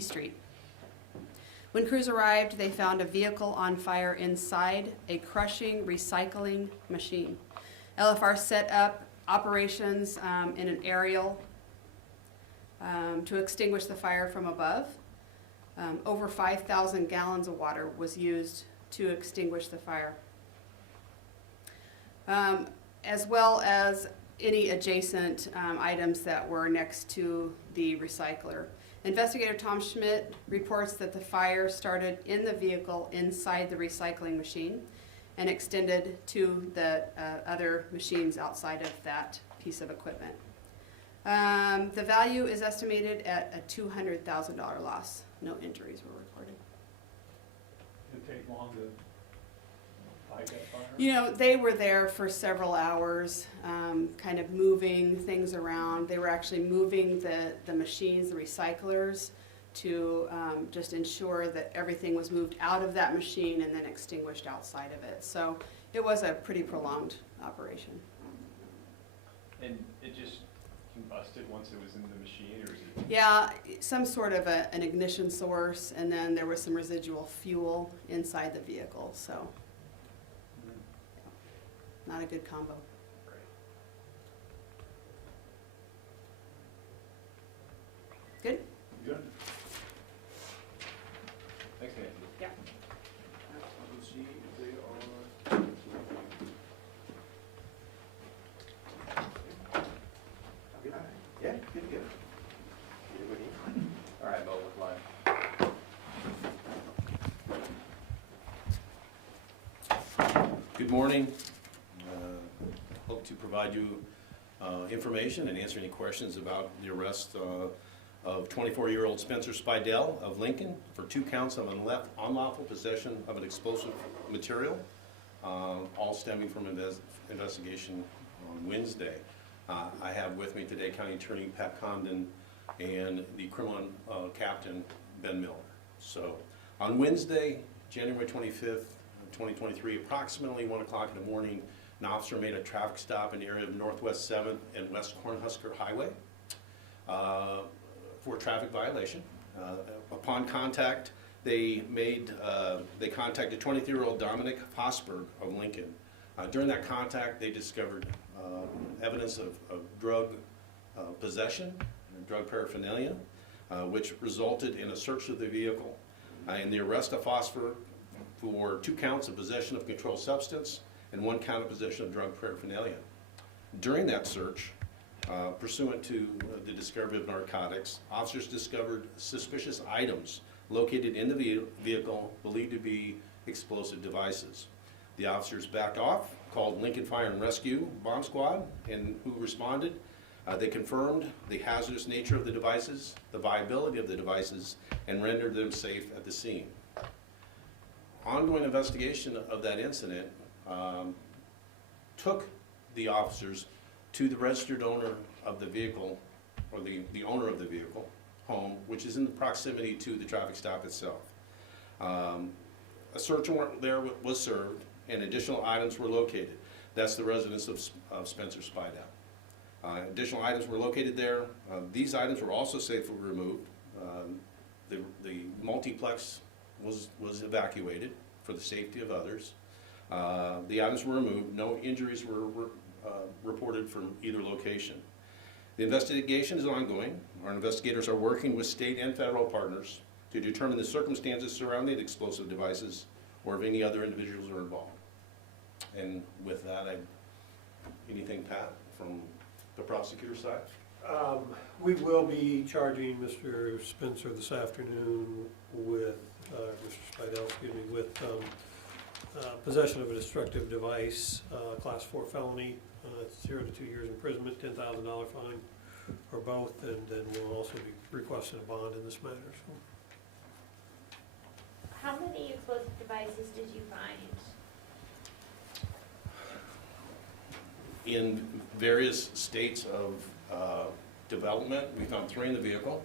Street. When crews arrived, they found a vehicle on fire inside a crushing recycling machine. LFR set up operations in an aerial to extinguish the fire from above. Over 5,000 gallons of water was used to extinguish the fire, as well as any adjacent items that were next to the recycler. Investigator Tom Schmidt reports that the fire started in the vehicle inside the recycling machine and extended to the other machines outside of that piece of equipment. The value is estimated at a $200,000 loss. No injuries were reported. Did it take long to fight that fire? You know, they were there for several hours, kind of moving things around. They were actually moving the machines, the recyclers, to just ensure that everything was moved out of that machine and then extinguished outside of it. So it was a pretty prolonged operation. And it just combusted once it was in the machine, or is it? Yeah, some sort of an ignition source, and then there was some residual fuel inside the vehicle, so not a good combo. Good? Good. Thanks, Nancy. Yeah. Let's see if they are. Yeah, good. All right, Mo, look live. Good morning. Hope to provide you information and answer any questions about the arrest of 24-year-old Spencer Spidell of Lincoln for 2 counts of unlawful possession of an explosive material, all stemming from investigation on Wednesday. I have with me today County Attorney Pat Condon and the criminal captain Ben Miller. So on Wednesday, January 25th, 2023, approximately 1 o'clock in the morning, an officer made a traffic stop in the area of Northwest 7th and West Cornhusker Highway for a traffic violation. Upon contact, they contacted 23-year-old Dominic Fosberg of Lincoln. During that contact, they discovered evidence of drug possession and drug paraphernalia, which resulted in a search of the vehicle and the arrest of Fosberg for 2 counts of possession of controlled substance and 1 count of possession of drug paraphernalia. During that search, pursuant to the discovery of narcotics, officers discovered suspicious items located in the vehicle believed to be explosive devices. The officers backed off, called Lincoln Fire and Rescue Bomb Squad, and who responded. They confirmed the hazardous nature of the devices, the viability of the devices, and rendered them safe at the scene. Ongoing investigation of that incident took the officers to the registered owner of the vehicle, or the owner of the vehicle, home, which is in proximity to the traffic stop itself. A search warrant there was served, and additional items were located. That's the residence of Spencer Spidell. Additional items were located there. These items were also safely removed. The multiplex was evacuated for the safety of others. The items were removed. No injuries were reported from either location. The investigation is ongoing. Our investigators are working with state and federal partners to determine the circumstances surrounding the explosive devices or if any other individuals are involved. And with that, anything, Pat, from the prosecutor's side? We will be charging Mr. Spencer this afternoon with, Mr. Spidell, excuse me, with possession of a destructive device, class 4 felony, 0 to 2 years imprisonment, $10,000 fine, or both, and then we'll also be requesting a bond in this matter. So. How many explosive devices did you find? In various states of development, we found 3 in the vehicle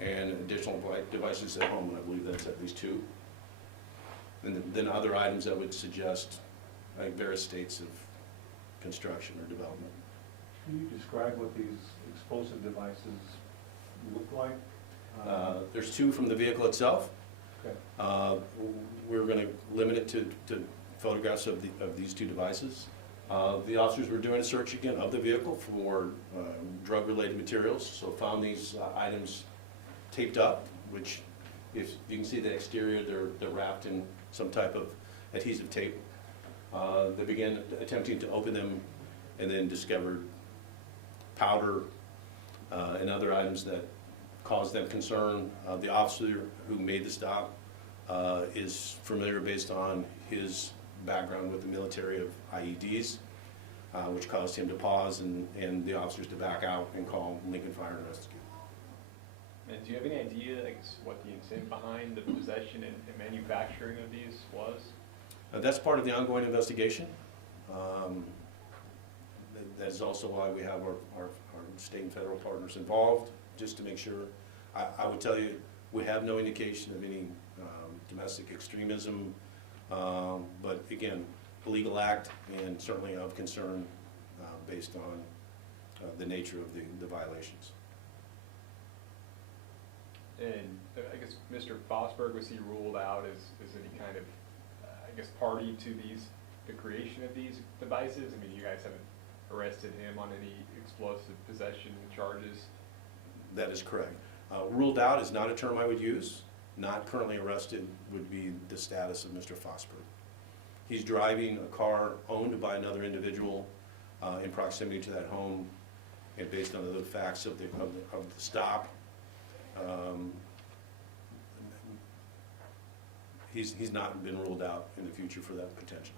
and additional devices at home, and I believe that's at least 2. And then other items that would suggest various states of construction or development. Can you describe what these explosive devices look like? There's 2 from the vehicle itself. Okay. We're going to limit it to photographs of these 2 devices. The officers were doing a search again of the vehicle for drug-related materials, so found these items taped up, which, if you can see the exterior, they're wrapped in some type of adhesive tape. They began attempting to open them and then discovered powder and other items that caused them concern. The officer who made the stop is familiar based on his background with the military of IEDs, which caused him to pause and the officers to back out and call Lincoln Fire and Rescue. And do you have any idea, I guess, what the intent behind the possession and manufacturing of these was? That's part of the ongoing investigation. That is also why we have our state and federal partners involved, just to make sure. I would tell you, we have no indication of any domestic extremism, but again, a legal act and certainly of concern based on the nature of the violations. And I guess Mr. Fosberg, was he ruled out as any kind of, I guess, party to the creation of these devices? I mean, you guys haven't arrested him on any explosive possession charges? That is correct. Ruled out is not a term I would use. Not currently arrested would be the status of Mr. Fosberg. He's driving a car owned by another individual in proximity to that home, and based on the facts of the stop, he's not been ruled out in the future for that potential.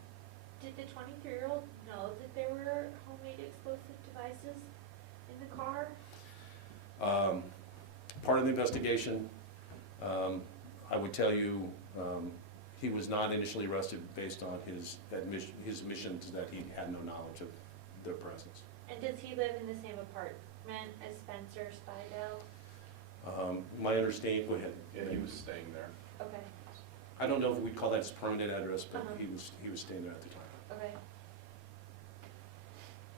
Did the 23-year-old know that there were homemade explosive devices in the car? Part of the investigation, I would tell you, he was not initially arrested based on his admissions that he had no knowledge of their presence. And does he live in the same apartment as Spencer Spidell? My understanding, go ahead. Yeah, he was staying there. Okay, I don't know if we'd call that his permanent address, but Uh-huh. he was staying there at the time. okay.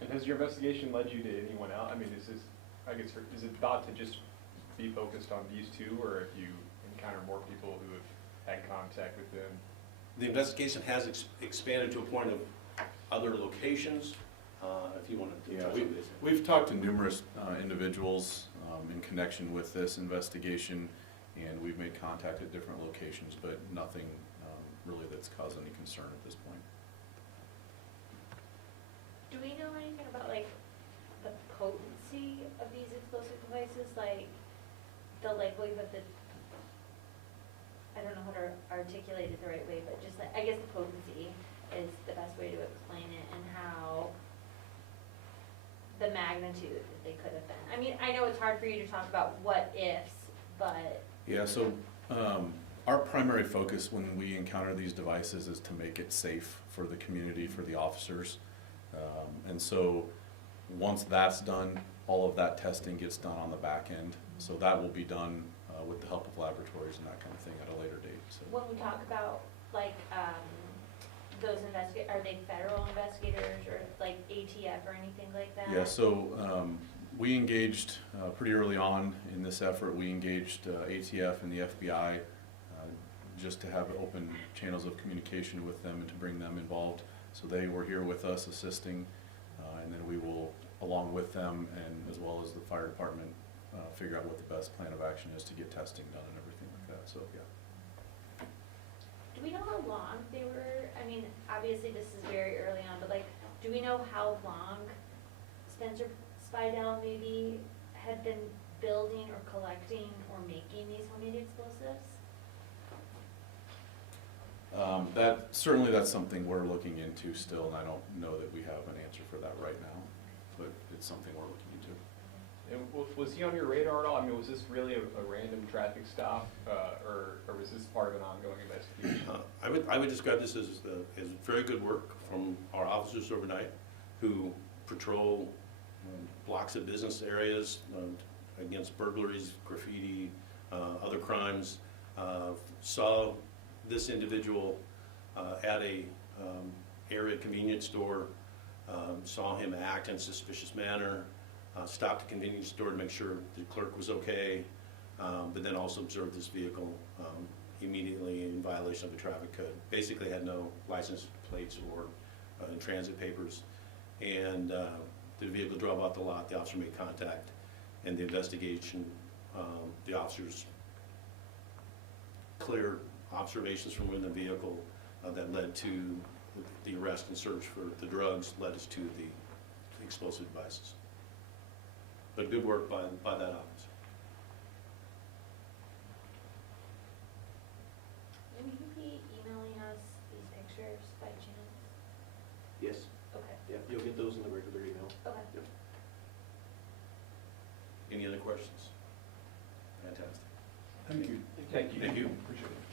And has your investigation led you to anyone else? I mean, is this, I guess, is it thought to just be focused on these 2, or if you encounter more people who have had contact with them? The investigation has expanded to a point of other locations, if you want to Yeah, touch on this. we've talked to numerous individuals in connection with this investigation, and we've made contact at different locations, but nothing really that's caused any concern at this point. Do we know anything about, like, the potency of these explosive devices? Like, the likelihood that, I don't know how to articulate it the right way, but just like, I guess the potency is the best way to explain it, and how the magnitude that they could have been. I mean, I know it's hard for you to talk about what ifs, but Yeah, so our primary focus when we encounter these devices is to make it safe for the community, for the officers. And so once that's done, all of that testing gets done on the back end. So that will be done with the help of laboratories and that kind of thing at a later date. So when we talk about, like, those are they federal investigators, or like ATF or anything like that? yeah, so we engaged pretty early on in this effort. We engaged ATF and the FBI just to have open channels of communication with them and to bring them involved. So they were here with us assisting, and then we will, along with them and as well as the fire department, figure out what the best plan of action is to get testing done and everything like that. So yeah. Do we know how long they were, I mean, obviously this is very early on, but like, do we know how long Spencer Spidell maybe had been building or collecting or making these homemade explosives? Certainly that's something we're looking into still, and I don't know that we have an answer for that right now, but it's something we're looking into. And was he on your radar at all? I mean, was this really a random traffic stop, or was this part of an ongoing investigation? I would describe this as very good work from our officers overnight who patrol blocks of business areas against burglaries, graffiti, other crimes. Saw this individual at a area convenience store, saw him act in a suspicious manner, stopped the convenience store to make sure the clerk was okay, but then also observed this vehicle immediately in violation of the traffic code. Basically had no license plates or in transit papers. And the vehicle drove out the lot, the officer made contact, and the investigation, the officers clear observations from within the vehicle that led to the arrest and search for the drugs, led us to the explosive devices. But good work by that officer. Will you be emailing us these pictures by chance? Yes, Okay, yeah, you'll get those in the regular email. okay. Yep. Any other questions? Fantastic. Thank you. Thank you. Thank you. Appreciate it.